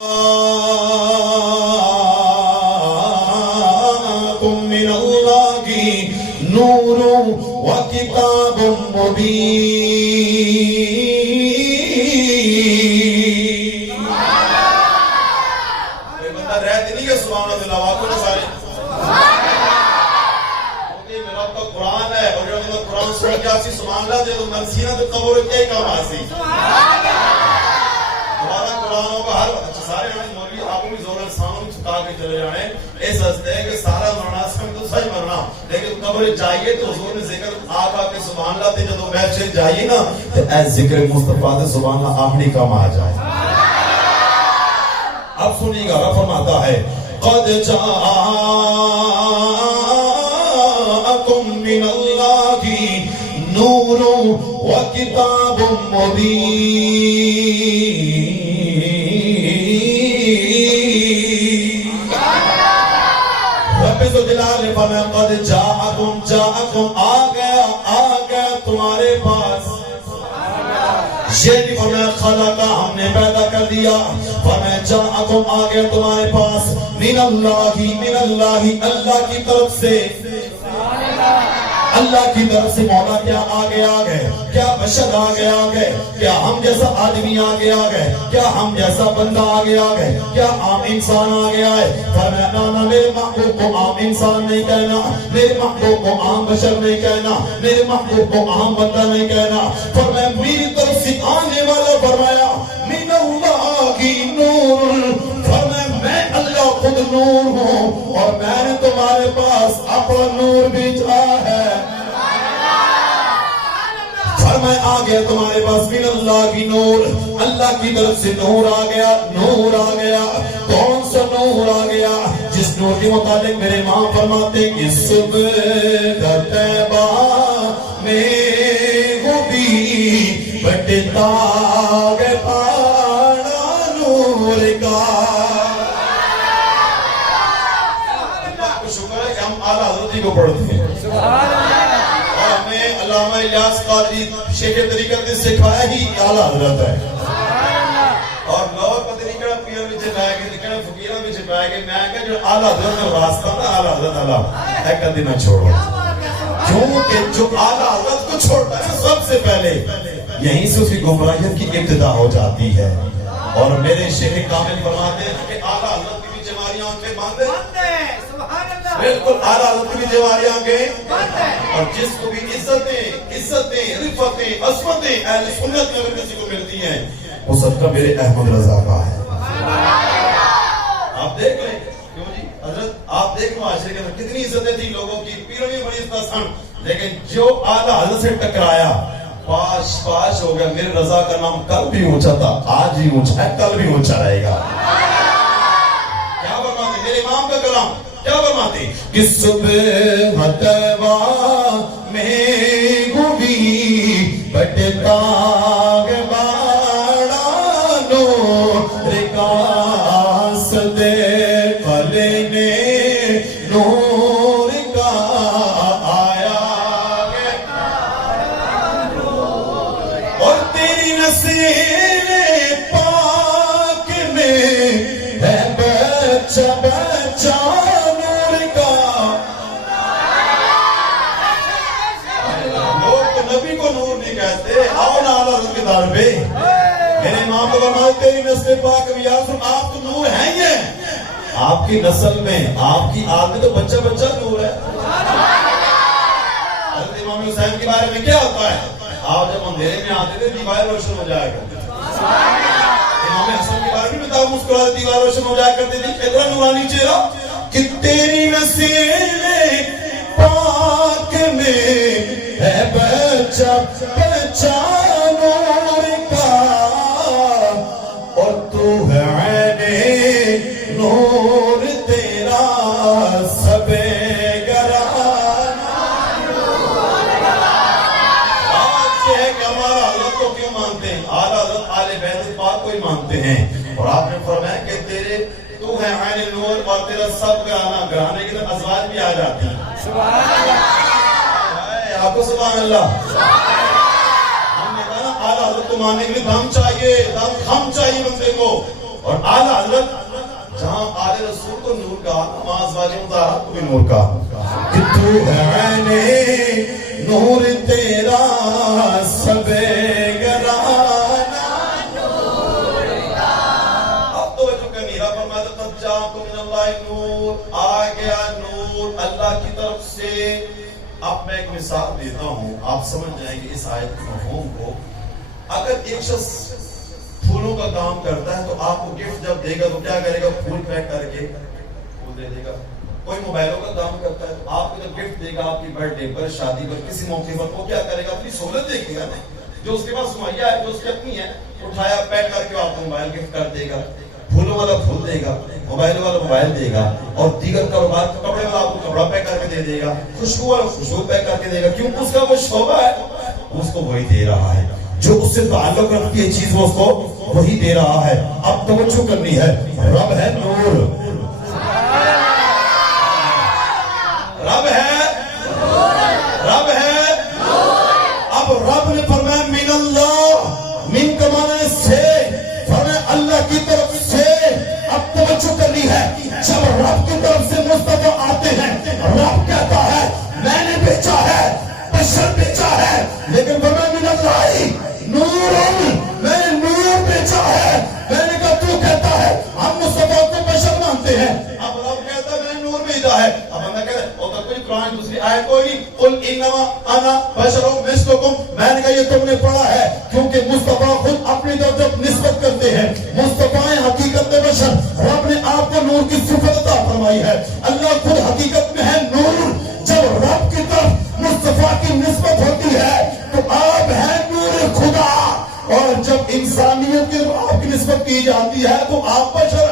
من اللہ نور و کتاب مبین. کوئی بندہ رہتے نہیں کہ سبحان اللہ آواز کو سارے کیونکہ میرا آپ کا قرآن ہے اور جب میں قرآن سن کے آسی سبحان اللہ دے تو مرسینا تو قبر کے کام آسی ہمارا قرآن ہوگا ہر سارے مولوی آپ بھی زور انسانوں میں چھکا کے چلے جانے اس ہستے ہے کہ سارا مرنا سمجھ تو صحیح مرنا لیکن قبر جائیے تو حضور نے ذکر آقا کے سبحان اللہ تے جدو محفل سے جائیے نا تو اے ذکر مصطفیٰ تے سبحان اللہ آخری کام آ جائے. اب سنیے گا رب فرماتا ہے قد جاءکم من اللہ نور و کتاب مبین. رب ذو جلال نے فرمایا قد جاءکم آ گیا تمہارے پاس. یہ نہیں فرمایا خلقہ ہم نے پیدا کر دیا فرمایا جاءکم آ گیا تمہارے پاس من اللہ اللہ کی طرف سے اللہ کی طرف سے مولا کیا آگے کیا بشر آگے کیا ہم جیسا آدمی آگے کیا ہم جیسا بندہ آگے کیا عام انسان آگے آئے فرمایا نا میرے محبوب کو عام انسان نہیں کہنا میرے محبوب کو عام بشر نہیں کہنا میرے محبوب کو عام بندہ نہیں کہنا فرمایا میری طرف سے آنے والا فرمایا من اللہ کی نور فرمایا میں اللہ خود نور ہوں اور میں نے تمہارے پاس اپنا نور بھیجا ہے. میں آ گیا تمہارے پاس من اللہ کی نور اللہ کی طرف سے نور آ گیا کون سا نور آ گیا جس نور کے متعلق میرے ماں فرماتے کہ صبح طیبہ میں بھی بٹتا گے پاڑا نور کا. اللہ کو شکر ہے کہ ہم اعلیٰ حضرت کو پڑھتے ہیں. علامہ الیاس قادری شیخ طریقت نے سکھایا ہی اعلیٰ حضرت ہے اور لوگ پتہ نہیں کہنا پیر میں چھپائے گئے کہنا فقیرہ میں چھپائے گئے میں کہا جو اعلیٰ حضرت نے واسطہ نا اعلیٰ حضرت اللہ ایک قدی نہ چھوڑو کیونکہ جو اعلیٰ حضرت کو چھوڑتا ہے سب سے پہلے یہیں سے اس کی گمراہیت کی ابتدا ہو جاتی ہے. اور میرے شیخ کامل فرماتے ہیں کہ اعلیٰ حضرت کی بھی جماریاں آنکھیں باندھے بالکل اعلیٰ حضرت کی بھی جماریاں آنکھیں اور جس کو بھی عزتیں رفتیں عصمتیں اہل سنت میں اگر کسی کو ملتی ہیں وہ صدقہ میرے احمد رضا کا ہے. آپ دیکھ لیں کیوں جی حضرت آپ دیکھ معاشرے کے اندر کتنی عزتیں تھی لوگوں کی پیروں میں بڑی عزت سن لیکن جو اعلیٰ حضرت سے ٹکرایا پاش ہو گیا. میرے رضا کا نام کل بھی اونچا تھا آج بھی اونچا ہے کل بھی اونچا رہے گا. کیا فرماتے میرے امام کا کلام کیا فرماتے کہ صبح طیبہ میں بھی بٹتا گے پاڑا نور کا صدیق لینے نور کا آیا گے اور تیری نسل پاک میں ہے بچہ نور کا. لوگ تو نبی کو نور نہیں کہتے آؤ نا اعلیٰ حضرت کے دار پہ میرے امام کو فرمایا تیری نسل پاک میں یا رسول آپ تو نور ہیں ہی ہیں آپ کی نسل میں آپ کی آل میں تو بچہ نور ہے. حضرت امام حسین کے بارے میں کیا ہوتا ہے آپ جب اندھیرے میں آتے تھے دیوار روشن ہو جایا کرتے تھے. امام حسن کے بارے میں بتاؤ مسکراتے دیوار روشن ہو جایا کرتے تھے اتنا نورانی چہرہ کہ تیری نسل پاک میں ہے بچہ نور کا اور تو ہے عین نور تیرا سب گرانا. آج سے ہے کہ ہمارا حضرت کو کیوں مانتے ہیں اعلیٰ حضرت آل بیت پاک کو ہی مانتے ہیں اور آپ نے فرمایا کہ تیرے تو ہے عین نور اور تیرا سب گرانے کے اندر ازواج بھی آ جاتی ہیں. سبحان اللہ آپ کو سبحان اللہ. ہم نے کہا نا اعلیٰ حضرت کو ماننے کے لیے دم چاہیے، دم خم چاہیے بندے کو. اور اعلیٰ حضرت جہاں آل رسول کو نور کا، نماز والے مظاہرات کو بھی نور کا، کہ تو ہے عین نور تیرا سب گرانا نور کا. اب تو جو کنیرہ فرماتا تب جاءکم من اللہ نور، آ گیا نور اللہ کی طرف سے. اب میں ایک مثال دیتا ہوں، آپ سمجھ جائیں گے اس آیت کے مفہوم کو. اگر ایک شخص پھولوں کا کام کرتا ہے تو آپ کو گفٹ جب دے گا تو کیا کرے گا؟ پھول پیک کر کے وہ دے دے گا. کوئی موبائلوں کا کام کرتا ہے تو آپ کو جب گفٹ دے گا آپ کی برتھ ڈے پر، شادی پر، کسی موقع پر، وہ کیا کرے گا؟ اپنی سہولت دیکھے گا نا، جو اس کے پاس مہیا ہے، جو اس کی اپنی ہے، اٹھایا پیک کر کے آپ کو موبائل گفٹ کر دے گا. پھولوں والا پھول دے گا، موبائل والا موبائل دے گا، اور دیگر کاروبار کپڑے والا آپ کو کپڑا پیک کر کے دے دے گا، خوشبو والا خوشبو پیک کر کے دے گا. کیوں؟ اس کا وہ شعبہ ہے، اس کو وہی دے رہا ہے. جو اس سے تعلق رکھتی ہے چیز وہ اس کو وہی دے رہا ہے. اب توجہ کرنی ہے، رب ہے نور، رب ہے، رب ہے. اب رب نے فرمایا من اللہ، من کا معنی ہے سے، فرمایا اللہ کی طرف سے. اب توجہ کرنی ہے، جب رب کی طرف سے مصطفیٰ آتے ہیں، رب کہتا ہے میں نے بھیجا ہے، بشر بھیجا ہے، لیکن فرمایا من اللہ نور، میں نے نور بھیجا ہے. میں نے کہا تو کہتا ہے ہم مصطفیٰ کو بشر مانتے ہیں، اب رب کہتا ہے میں نے نور بھیجا ہے. اب ہم کہتے ہیں اور کوئی قرآن دوسری آیت کوئی نہیں، قل انما انا بشر مثلکم. میں نے کہا یہ تم نے پڑھا ہے، کیونکہ مصطفیٰ خود اپنی طرف جب نسبت کرتے ہیں، مصطفیٰ حقیقت میں بشر. رب نے آپ کو نور کی صفت عطا فرمائی ہے، اللہ خود حقیقت میں ہے نور. جب رب کی طرف مصطفیٰ کی نسبت ہوتی ہے تو آپ ہیں نور خدا، اور جب انسانیت کے آپ کی نسبت کی جاتی ہے تو آپ بشر